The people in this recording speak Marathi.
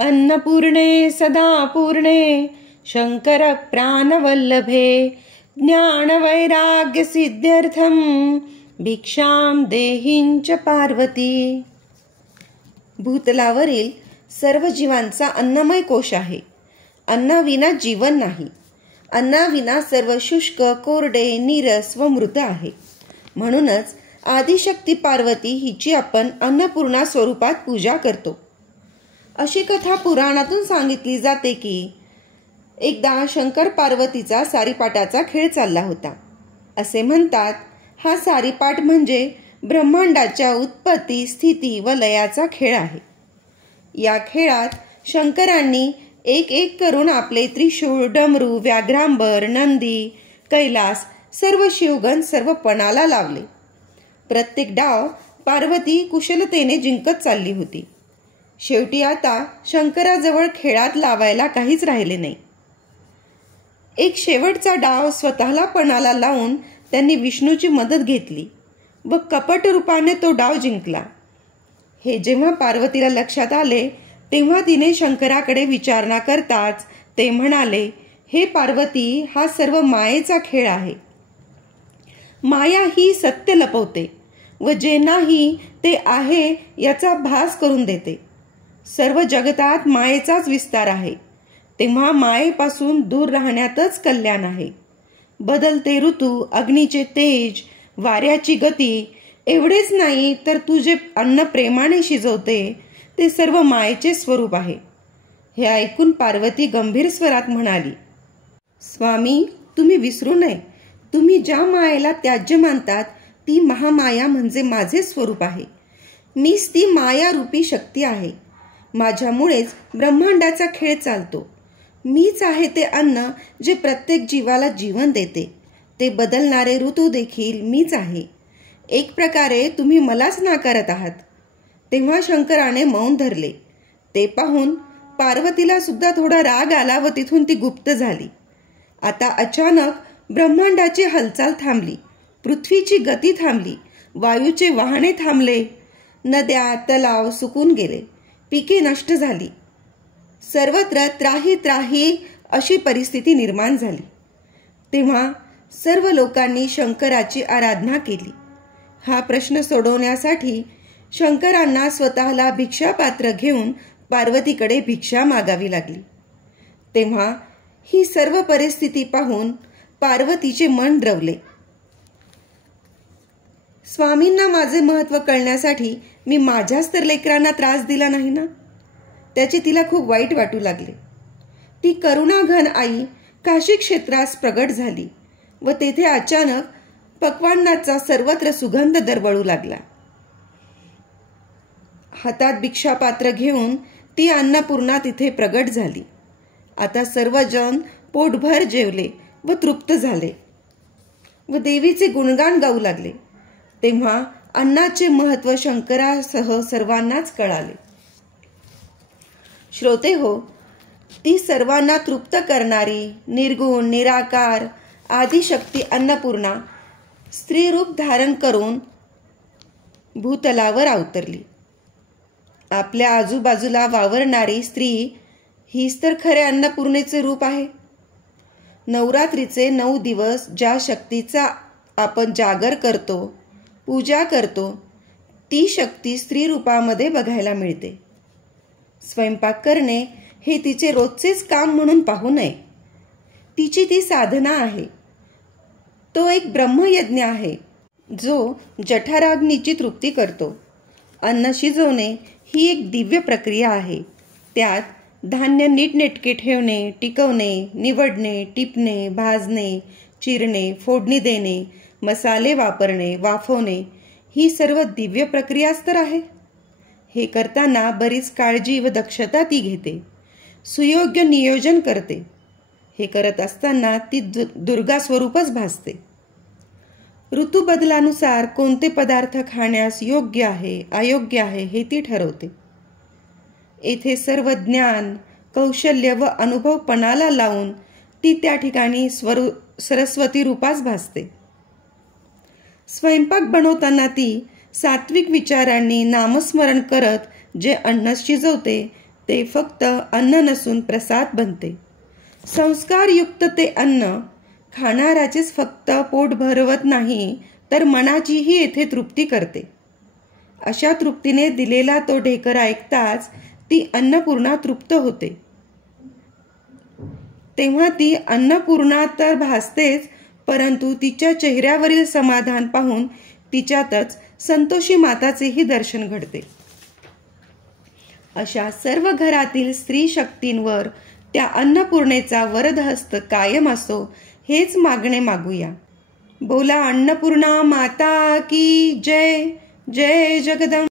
अन्नपूर्णे सदा पूर्णे शंकर प्राणवल्लभे ज्ञानवैराग्य सिद्ध्यर्थम भिक्षाम देहींच पार्वती. भूतलावरील सर्व जीवांचा अन्नमय कोश आहे. अन्नाविना जीवन नाही. अन्नाविना सर्व शुष्क, कोरडे, नीरस व मृत आहे. म्हणूनच आदिशक्ती पार्वती हिची आपण अन्नपूर्णा स्वरूपात पूजा करतो. अशी कथा पुराणातून सांगितली जाते की एकदा शंकर पार्वतीचा सारीपाटाचा खेळ चालला होता. असे म्हणतात, हा सारीपाट म्हणजे ब्रह्मांडाच्या उत्पत्ती, स्थिती व लयाचा खेळ आहे. या खेळात शंकरांनी एक एक करून आपले त्रिशूळ, डमरू, व्याघ्रांबर, नंदी, कैलास सर्व शिवगण सर्व पणाला लावले. प्रत्येक डाव पार्वती कुशलतेने जिंकत चालली होती. शेवटी आता शंकराजवळ खेळात लावायला काहीच राहिले नाही. एक शेवटचा डाव स्वतःला पणाला लावून त्यांनी विष्णूची मदत घेतली व कपट रूपाने तो डाव जिंकला. हे जेव्हा पार्वतीला लक्षात आले तेव्हा तिने शंकराकडे विचारणा करताच ते म्हणाले, हे पार्वती, हा सर्व मायेचा खेळ आहे. माया ही सत्य लपवते व जे नाही ते आहे याचा भास करून देते. सर्व जगतात मायेचाच विस्तार आहे. तेव्हा मायेपासून दूर राहण्यातच कल्याण आहे. बदलते ऋतू, अग्नीचे तेज, वाऱ्याची गती एवढेच नाही तर तू जे अन्न प्रेमाने शिजवते ते सर्व मायेचे स्वरूप आहे. हे ऐकून पार्वती गंभीर स्वरात म्हणाली, स्वामी, तुम्ही विसरू नये. तुम्ही ज्या मायेला त्याज्य मानतात ती महामाया म्हणजे माझे स्वरूप आहे. मीच ती माया रूपी शक्ती आहे. माझ्यामुळेच ब्रह्मांडाचा खेळ चालतो. मीच आहे ते अन्न जे प्रत्येक जीवाला जीवन देते. ते बदलणारे ऋतू देखील मीच आहे. एक प्रकारे तुम्ही मलाच नाकारत आहात. तेव्हा शंकराने मौन धरले. ते पाहून पार्वतीला सुद्धा थोडा राग आला व तिथून ती गुप्त झाली. आता अचानक ब्रह्मांडाची हालचाल थांबली. पृथ्वीची गती थांबली. वायूचे वाहने थांबले. नद्या, तलाव सुकून गेले. पिके नष्ट झाली. सर्वत्र त्राही त्राही अशी परिस्थिती निर्माण झाली. तेव्हा सर्व लोकांनी शंकराची आराधना केली. हा प्रश्न सोडवण्यासाठी शंकरांना स्वतःला भिक्षापात्र घेऊन पार्वतीकडे भिक्षा मागावी लागली. तेव्हा ही सर्व परिस्थिती पाहून पार्वतीचे मन द्रवले. स्वामींना माझे महत्त्व कळण्यासाठी मी माझ्याच तर लेकरांना त्रास दिला नाही ना. त्याचे तिला खूप वाईट वाटू लागले. ती करुणाघन आई काशी क्षेत्रास प्रगट झाली व तेथे अचानक पक्वान्नाचा सर्वत्र सुगंध दरवळू लागला. हातात भिक्षापात्र घेऊन ती अन्नपूर्णा तिथे प्रगट झाली. आता सर्वजण पोटभर जेवले व तृप्त झाले व देवीचे गुणगान गाऊ लागले. तेव्हा अन्नाचे महत्त्व शंकरासह सर्वांनाच कळाले. श्रोते हो, ती सर्वांना तृप्त करणारी निर्गुण, निराकार आदिशक्ती अन्नपूर्णा स्त्री रूप धारण करून भूतलावर अवतरली. आपल्या आजूबाजूला वावरणारी स्त्री हीच तर खरे अन्नपूर्णेचे रूप आहे. नवरात्रीचे 9 दिवस ज्या शक्तीचा आपण जागर करतो, पूजा करतो, ती शक्ती स्त्री रूपामध्ये बघायला मिळते. स्वयंपाक करणे हे तिचे रोजचेच काम म्हणून पाहू नये. तिची ती साधना आहे. तो एक ब्रह्मयज्ञ आहे जो जठराग्नीची तृप्ती करतो. अन्न शिजवणे ही एक दिव्य प्रक्रिया आहे. त्यात धान्य नीटनेटके ठेवणे, टिकवणे, निवडणे, टिपणे, भाजणे, चिरणे, फोडणी देणे, मसाले वापरणे, वाफवणे ही सर्व दिव्य प्रक्रियाच तर आहे. हे करताना बरीच काळजी व दक्षता ती घेते. सुयोग्य नियोजन करते. हे करत असताना ती दुर्गा स्वरूपच भासते. ऋतू बदलानुसार कोणते पदार्थ खाण्यास योग्य आहे, अयोग्य आहे हे ती ठरवते. येथे सर्व ज्ञान, कौशल्य व अनुभव पणाला लावून ती त्या ठिकाणी सरस्वती रूपास भासते. स्वयंपाक बनवताना ती सात्विक विचारांनी नामस्मरण करत जे अन्न शिजवते ते फक्त अन्न नसून प्रसाद बनते. संस्कारयुक्त ते अन्न खाणाऱ्याचेच फक्त पोट भरवत नाही, तर मनाचीही येथे तृप्ती करते. अशा तृप्तीने दिलेला तो ढेकर ऐकताच ती अन्नपूर्णा तृप्त होते. तेव्हा ती अन्नपूर्णा तर भासतेच, परंतु तिच्या चेहऱ्यावरील समाधान पाहून तिच्यातच संतोषी माताचेही दर्शन घडते. अशा सर्व घरातील स्त्री शक्तींवर त्या अन्नपूर्णेचा वरदहस्त कायम असो, हेच मागणे मागूया. बोला अन्नपूर्णा माता की जय. जय जगदंबा.